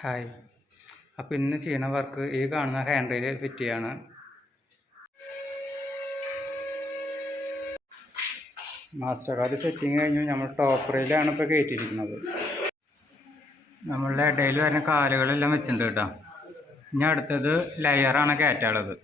Hi. അപ്പോൾ ഇന്ന് ചെയ്യണ വർക്ക് ഈ കാണുന്ന ഹാൻഡ് റെയിൽ ഫിറ്റ് ചെയ്യാണ്. മാസ്റ്റർ കാർഡ് സെറ്റിങ് കഴിഞ്ഞു. നമ്മൾ ടോപ്പ് റെയിലാണ് ഇപ്പോൾ കയറ്റിയിരിക്കുന്നത്. നമ്മളുടെ ഇടയിൽ വരുന്ന കാലുകളെല്ലാം വെച്ചിട്ടുണ്ട് കേട്ടോ. ഇനി അടുത്തത് ലെയറാണ് കയറ്റാനുള്ളത്.